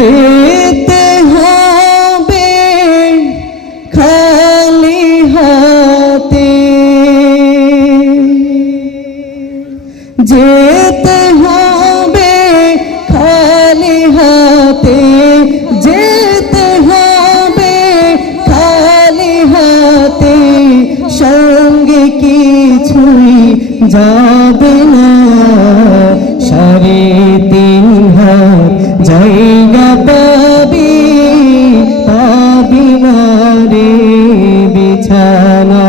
যেতে হবে খালি হাতে, যেতে হবে খালি হাতে, যেতে হবে খালি হাতে, সঙ্গে কিছুই যাবে না। 3.5 হাত জায়গা পাবি, পাবি না রে বিছানা।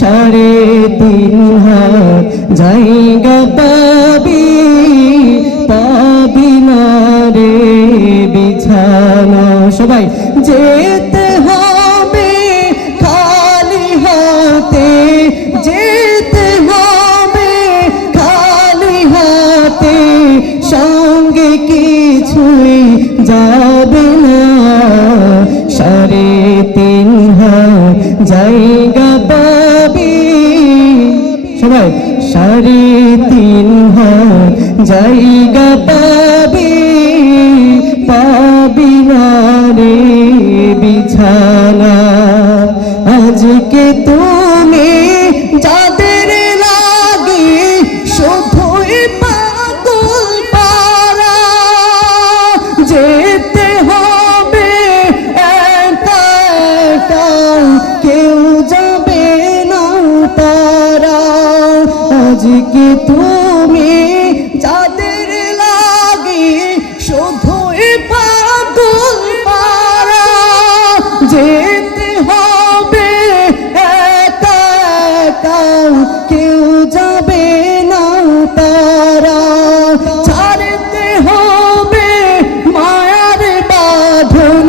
3.5 হাত জায়গা পাবি, পাবি না রে বিছানা। সবাই যেতে হবে খালি হাতে, যেতে হবে খালি হাতে, সঙ্গে কিছুই যাবে না। 3.5 হাত জায়গা পাবি, সবাই 3.5 হাত জায়গা পাবি, পাবি না রে বিছানা। আজকে তুমি যাদের লাগে শুধুই পাগল পারা, যেতে হবে একা একা, কেউ যাবে না তারা। আজকে তুমি যাদের লাগে শুধুই পাগল পারা, যেতে হবে একা একা, কেউ যাবে না তারা। ছাড়তে হবে মায়ার বাঁধন,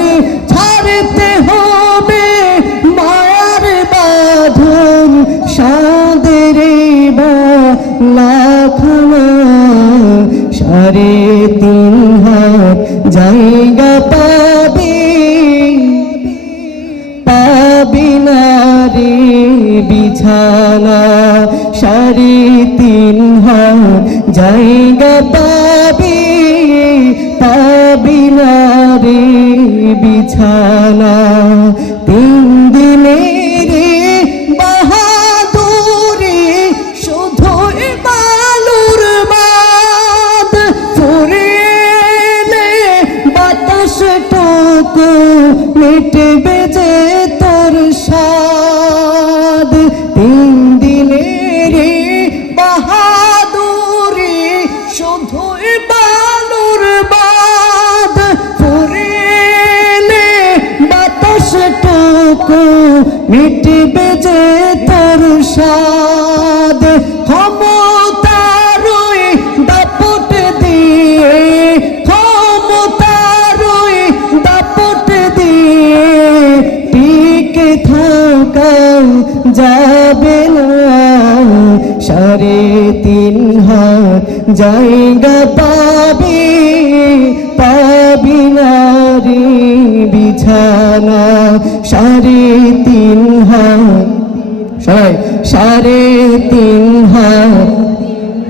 ছাড়তে হবে মায়ার বাঁধন, সাদের লাখানা। 3.5 হাত জায়গা পাবি, পাবি না রে বিছানা। 3.5 হাত জায়গা পাবি, পাবি না রে বিছানা। 3 দিনের বাহাদুরি শুধুই বালুর বাঁধ, ফুরিয়ে বাতাস টুকু মিটবে যে তোর স্বাদ। 3 দিনের বাহাদুরি শুধুই বালুর বাঁধ, ফুরিয়ে বাতাস টুকু মিটবে যে তোর স্বাদ। ক্ষমতারই দাপট দিয়ে, ক্ষমতারই দাপট দিয়ে, টিকে থাকা যাবে না। 3.5 হাত জায়গা পাবি, পাবি না রে বিছানা। 3.5 হাত, সবাই 3.5 হাত।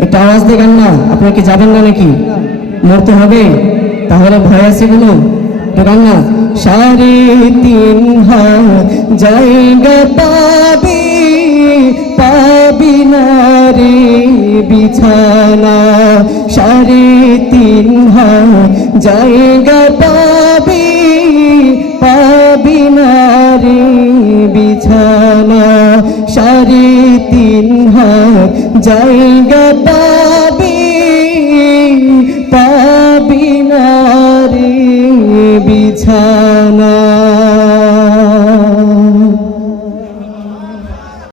একটা আওয়াজ দেখান না, আপনারা কি যাবেন না নাকি? মরতে হবে? তাহলে ভয় আছে কোনো? দেখান না। 3.5 হাত জায়গা পাবি, পাবি না রে বিছানা। 3.5 হাত জায়গা পাবি, পাবি না রে বিছানা। 3.5 হাত জায়গা পাবি, পাবি না রে বিছানা।